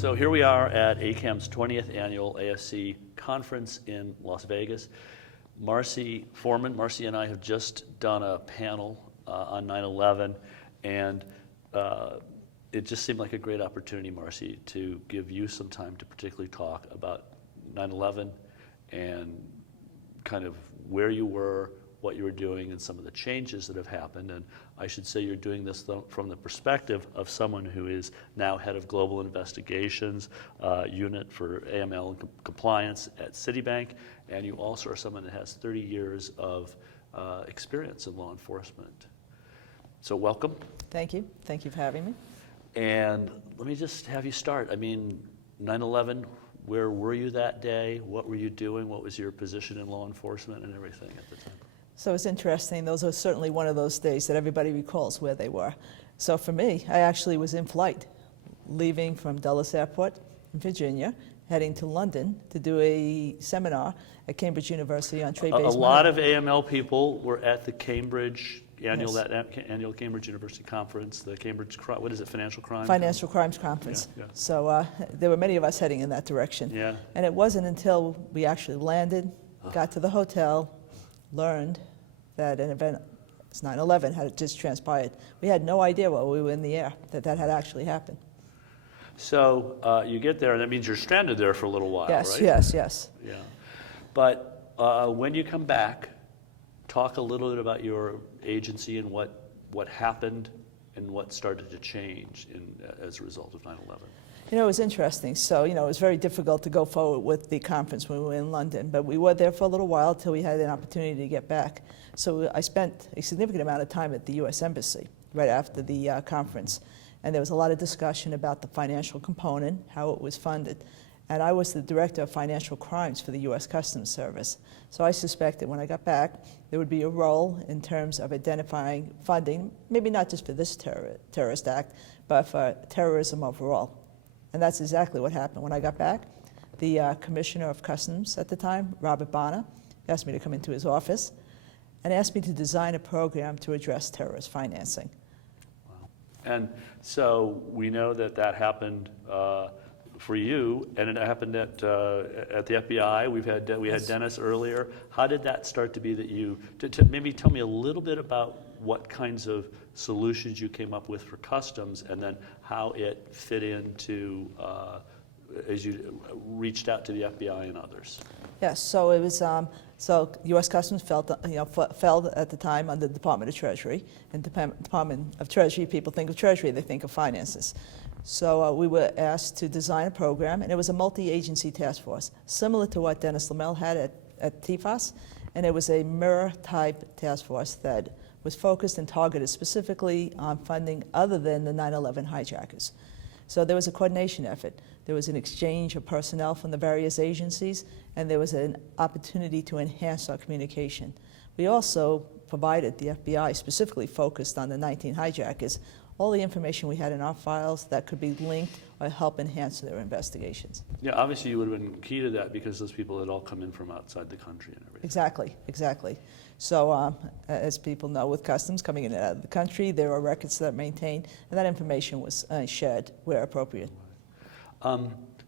So here we are at ACAMS 20th Annual ASC Conference in Las Vegas. Marcy Forman, Marcy and I have just done a panel on 9/11, and it just seemed like a great opportunity, Marcy, to give you some time to particularly talk about 9/11 and kind of where you were, what you were doing, and some of the changes that have happened. And I should say you're doing this from the perspective of someone who is now head of global investigations unit for AML and compliance at Citibank, and you also are someone that has 30 years of experience in law enforcement. So welcome. Thank you. Thank you for having me. And let me just have you start. I mean, 9/11, where were you that day? What were you doing? What was your position in law enforcement and everything at the time? So it's interesting. Those are certainly one of those days that everybody recalls where they were. So for me, I actually was in flight, leaving from Dulles Airport in Virginia, heading to London to do a seminar at Cambridge University on trade-based A lot of AML people were at the Cambridge annual, Yes. that annual Cambridge University conference, the Cambridge, what is it, Financial Crime? Financial Crimes Conference. Yeah, yeah. So there were many of us heading in that direction. Yeah. And it wasn't until we actually landed, got to the hotel, learned that an event, it's 9/11, had just transpired. We had no idea while we were in the air that had actually happened. So you get there, and that means you're stranded there for a little while, Yes, right? yes. Yeah. But when you come back, talk a little bit about your agency and what happened and what started to change as a result of 9/11. You know, it was interesting. So, it was very difficult to go forward with the conference when we were in London, but we were there for a little while till we had an opportunity to get back. So I spent a significant amount of time at the U.S. Embassy right after the conference, and there was a lot of discussion about the financial component, how it was funded. And I was the director of financial crimes for the U.S. Customs Service. So I suspected when I got back, there would be a role in terms of identifying funding, maybe not just for this terrorist act, but for terrorism overall. And that's exactly what happened. When I got back, the Commissioner of Customs at the time, Robert Bonner, asked me to come into his office and asked me to design a program to address terrorist financing. Wow. And so we know that happened for you, and it happened at the FBI. We had Dennis earlier. How did that start to be that you? Maybe tell me a little bit about what kinds of solutions you came up with for customs, and then how it fit into as you reached out to the FBI and others. Yes. So it was. So U.S. Customs fell at the time under the Department of Treasury. And Department of Treasury, people think of Treasury, they think of finances. So we were asked to design a program, and it was a multi-agency task force, similar to what Dennis Lamel had at TFAS, and it was a mirror-type task force that was focused and targeted specifically on funding other than the 9/11 hijackers. So there was a coordination effort. There was an exchange of personnel from the various agencies, and there was an opportunity to enhance our communication. We also provided the FBI, specifically focused on the 19 hijackers, all the information we had in our files that could be linked or help enhance their investigations. Yeah, obviously you would have been key to that because those people had all come in from outside the country and everything. Exactly. So as people know, with customs coming in and out of the country, there are records that are maintained, and that information was shared where appropriate.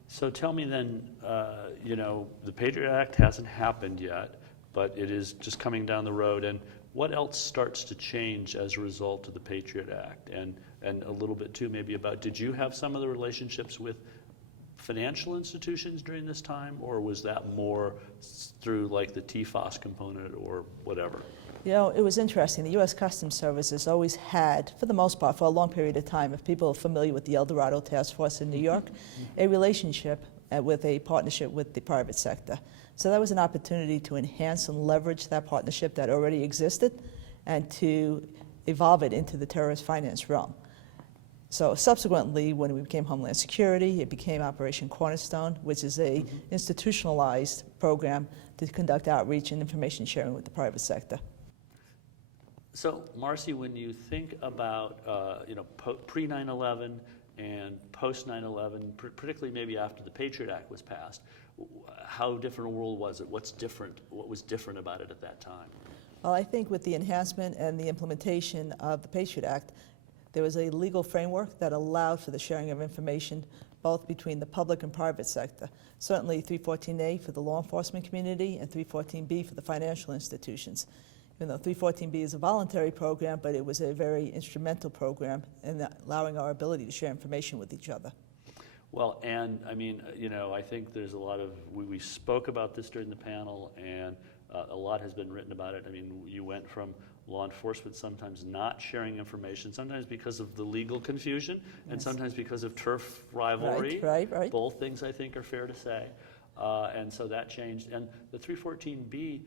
So tell me then, the Patriot Act hasn't happened yet, but it is just coming down the road. And what else starts to change as a result of the Patriot Act? And a little bit too maybe about, did you have some of the relationships with financial institutions during this time, or was that more through like the TFOS component or whatever? It was interesting. The U.S. Customs Service has always had, for the most part, for a long period of time, if people are familiar with the El Dorado Task Force in New York, a relationship with a partnership with the private sector. So that was an opportunity to enhance and leverage that partnership that already existed and to evolve it into the terrorist finance realm. So subsequently, when we became Homeland Security, it became Operation Cornerstone, which is a institutionalized program to conduct outreach and information sharing with the private sector. So, Marcy, when you think about pre 9/11 and post 9/11, particularly maybe after the Patriot Act was passed, how different a world was it? What's different? What was different about it at that time? Well, I think with the enhancement and the implementation of the Patriot Act, there was a legal framework that allowed for the sharing of information both between the public and private sector. Certainly 314A for the law enforcement community and 314B for the financial institutions. Even though 314B is a voluntary program, but it was a very instrumental program in allowing our ability to share information with each other. Well, and I mean, I think there's a lot of, we spoke about this during the panel, and a lot has been written about it. I mean, you went from law enforcement sometimes not sharing information, sometimes because of the legal confusion, and Yes. sometimes because of turf rivalry. Right. Both things I think are fair to say. And so that changed. And the 314B,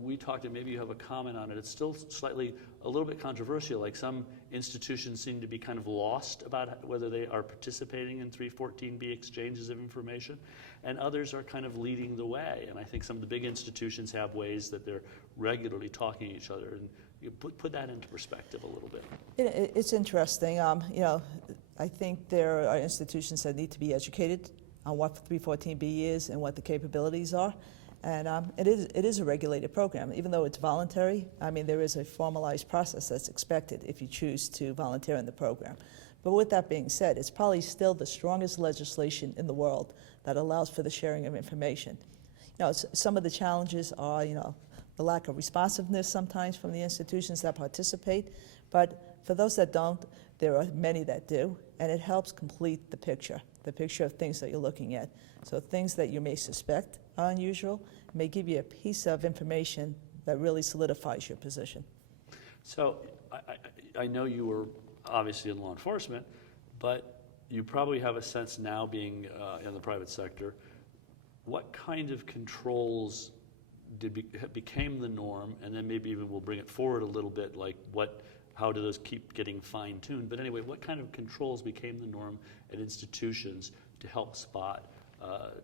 we talked, and maybe you have a comment on it, it's still slightly, a little bit controversial. Like some institutions seem to be kind of lost about whether they are participating in 314B exchanges of information, and others are kind of leading the way. And I think some of the big institutions have ways that they're regularly talking to each other. And you put that into perspective a little bit. It's interesting. I think there are institutions that need to be educated on what 314B is and what the capabilities are. And it is a regulated program. Even though it's voluntary, I mean, there is a formalized process that's expected if you choose to volunteer in the program. But with that being said, it's probably still the strongest legislation in the world that allows for the sharing of information. Some of the challenges are, the lack of responsiveness sometimes from the institutions that participate. But for those that don't, there are many that do, and it helps complete the picture of things that you're looking at. So things that you may suspect are unusual may give you a piece of information that really solidifies your position. So I know you were obviously in law enforcement, but you probably have a sense now being in the private sector, what kind of controls became the norm, and then maybe even we'll bring it forward a little bit, like how do those keep getting fine-tuned? But anyway, what kind of controls became the norm at institutions to help spot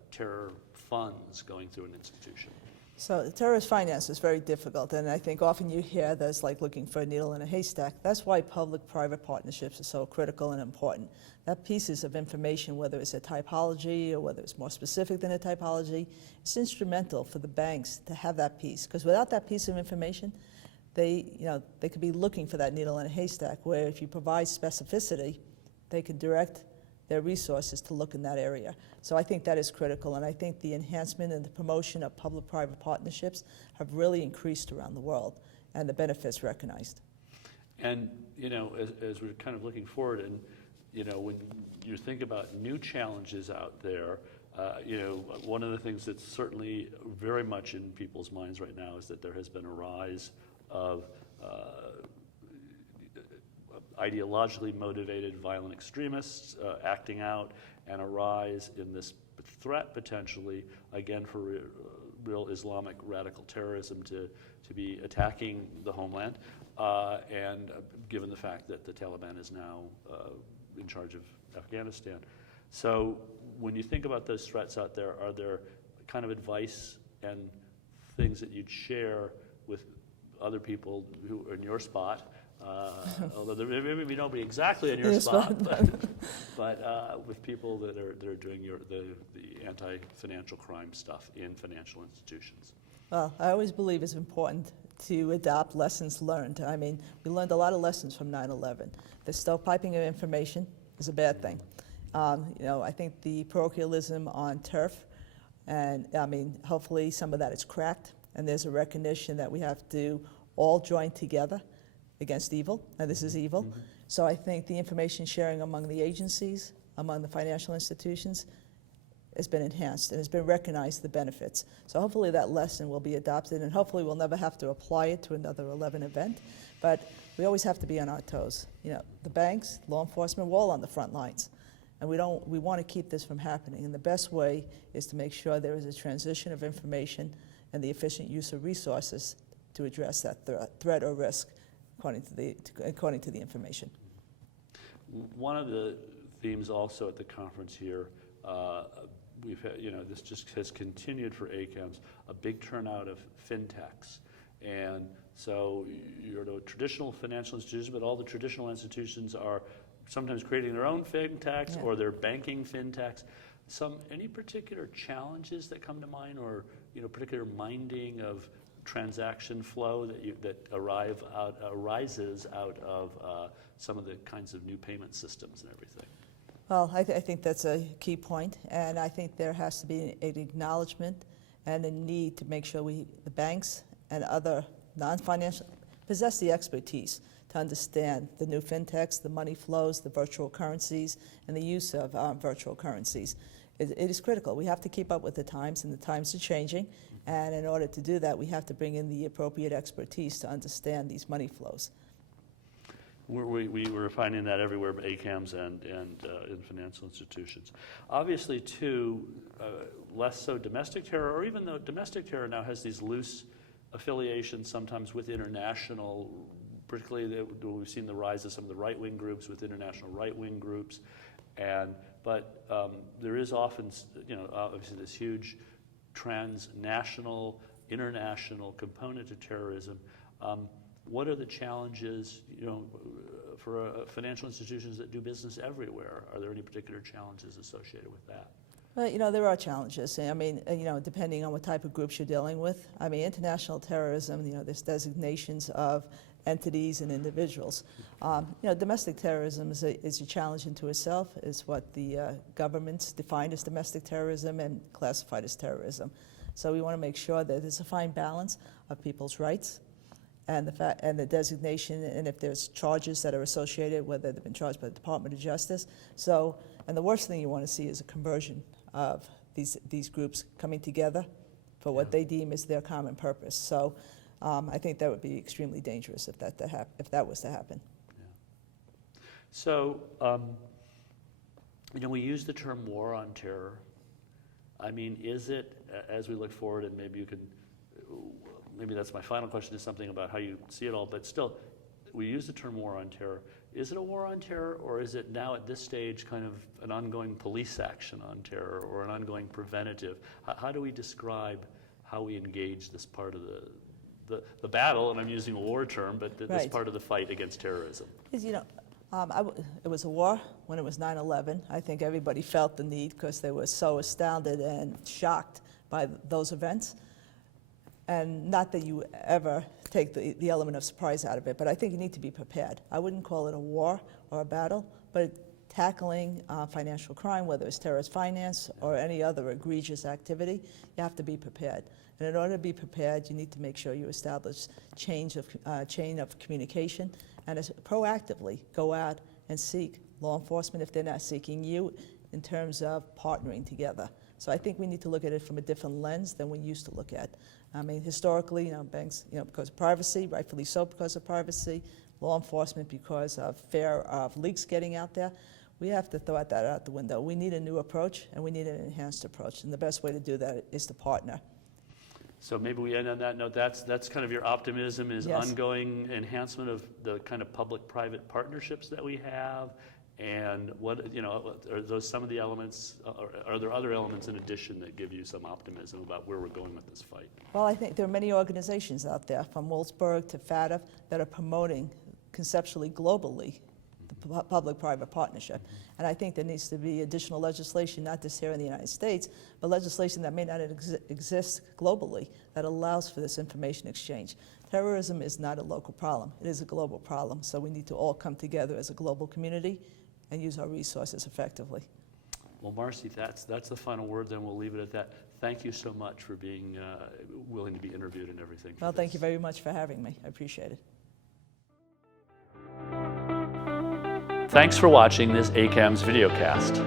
terror funds going through an institution? So terrorist finance is very difficult, and I think often you hear that's like looking for a needle in a haystack. That's why public-private partnerships are so critical and important. That pieces of information, whether it's a typology or whether it's more specific than a typology, it's instrumental for the banks to have that piece, because without that piece of information, they could be looking for that needle in a haystack, where if you provide specificity, they could direct their resources to look in that area. So I think that is critical, and I think the enhancement and the promotion of public-private partnerships have really increased around the world, and the benefits recognized. And as we're kind of looking forward, and when you think about new challenges out there, one of the things that's certainly very much in people's minds right now is that there has been a rise of ideologically motivated violent extremists acting out, and a rise in this threat potentially, again, for real Islamic radical terrorism to be attacking the homeland, and given the fact that the Taliban is now in charge of Afghanistan. So when you think about those threats out there, are there kind of advice and things that you'd share with other people who are in your spot? Although there maybe nobody exactly in your spot, but with people that are doing the anti-financial crime stuff in financial institutions. Well, I always believe it's important to adopt lessons learned. I mean, we learned a lot of lessons from 9/11. The stovepiping of information is a bad thing. I think the parochialism on turf, and hopefully some of that is cracked, and there's a recognition that we have to all join together against evil, and this is evil. Mm-hmm. So I think the information sharing among the agencies, among the financial institutions, has been enhanced and has been recognized, the benefits. So hopefully that lesson will be adopted, and hopefully we'll never have to apply it to another 11 event. But we always have to be on our toes. The banks, law enforcement, we're all on the front lines. And we want to keep this from happening. And the best way is to make sure there is a transition of information and the efficient use of resources to address that threat or risk according to the information. One of the themes also at the conference here, we've had, this just has continued for ACAMS, a big turnout of Fintechs. And so you're a traditional financial institution, but all the traditional institutions are sometimes creating their own Fintechs, or they're banking Fintechs. Any particular challenges that come to mind, or particular minding of transaction flow that arises out of some of the kinds of new payment systems and everything? Well, I think that's a key point, and I think there has to be an acknowledgement and a need to make sure the banks and other non-financial possess the expertise to understand the new fintechs, the money flows, the virtual currencies, and the use of virtual currencies. It is critical. We have to keep up with the times, and the times are changing, and in order to do that, we have to bring in the appropriate expertise to understand these money flows. We were finding that everywhere, ACAMS and in financial institutions. Obviously, too, less so domestic terror, or even though domestic terror now has these loose affiliations sometimes with international, particularly we've seen the rise of some of the right-wing groups with international right-wing groups, but there is often, obviously this huge transnational, international component to terrorism. What are the challenges, for financial institutions that do business everywhere? Are there any particular challenges associated with that? Well, there are challenges. I mean, depending on what type of groups you're dealing with. I mean, international terrorism, there's designations of entities and individuals. Domestic terrorism is a challenge into itself. It's what the governments define as domestic terrorism and classified as terrorism. So we want to make sure that there's a fine balance of people's rights and the designation, and if there's charges that are associated, whether they've been charged by the Department of Justice. So, and the worst thing you want to see is a conversion of these groups coming together for what they deem as their common purpose. So, I think that would be extremely dangerous if that was to happen. Yeah. So, we use the term war on terror. I mean, is it, as we look forward, and maybe you can. Maybe that's my final question, is something about how you see it all, but still, we use the term war on terror. Is it a war on terror, or is it now at this stage kind of an ongoing police action on terror or an ongoing preventative? How do we describe how we engage this part of the battle, and I'm using a war term, but this part of the fight against terrorism? It was a war when it was 9/11. I think everybody felt the need because they were so astounded and shocked by those events. And not that you ever take the element of surprise out of it, but I think you need to be prepared. I wouldn't call it a war or a battle, but tackling financial crime, whether it's terrorist finance or any other egregious activity, you have to be prepared. And in order to be prepared, you need to make sure you establish chain of communication and proactively go out and seek law enforcement if they're not seeking you, in terms of partnering together. So I think we need to look at it from a different lens than we used to look at. I mean, historically, banks, because of privacy, rightfully so because of privacy, law enforcement because of fear of leaks getting out there. We have to throw that out the window. We need a new approach, and we need an enhanced approach. And the best way to do that is to partner. So maybe we end on that note. That's kind of your optimism, is yes. Ongoing enhancement of the kind of public-private partnerships that we have. And what, are those some of the elements, or are there other elements in addition that give you some optimism about where we're going with this fight? Well, I think there are many organizations out there, from Wolfsburg to FATF, that are promoting conceptually globally the public-private partnership. And I think there needs to be additional legislation, not just here in the United States, but legislation that may not exist globally that allows for this information exchange. Terrorism is not a local problem. It is a global problem. So we need to all come together as a global community and use our resources effectively. Well, Marcy, that's the final word, then we'll leave it at that. Thank you so much for being willing to be interviewed and everything. Well, thank you very much for having me. I appreciate it. Thanks for watching this ACAMS videocast.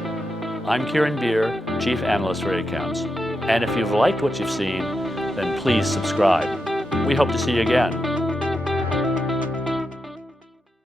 I'm Kieran Beer, Chief Analyst for ACAMS. And if you've liked what you've seen, then please subscribe. We hope to see you again.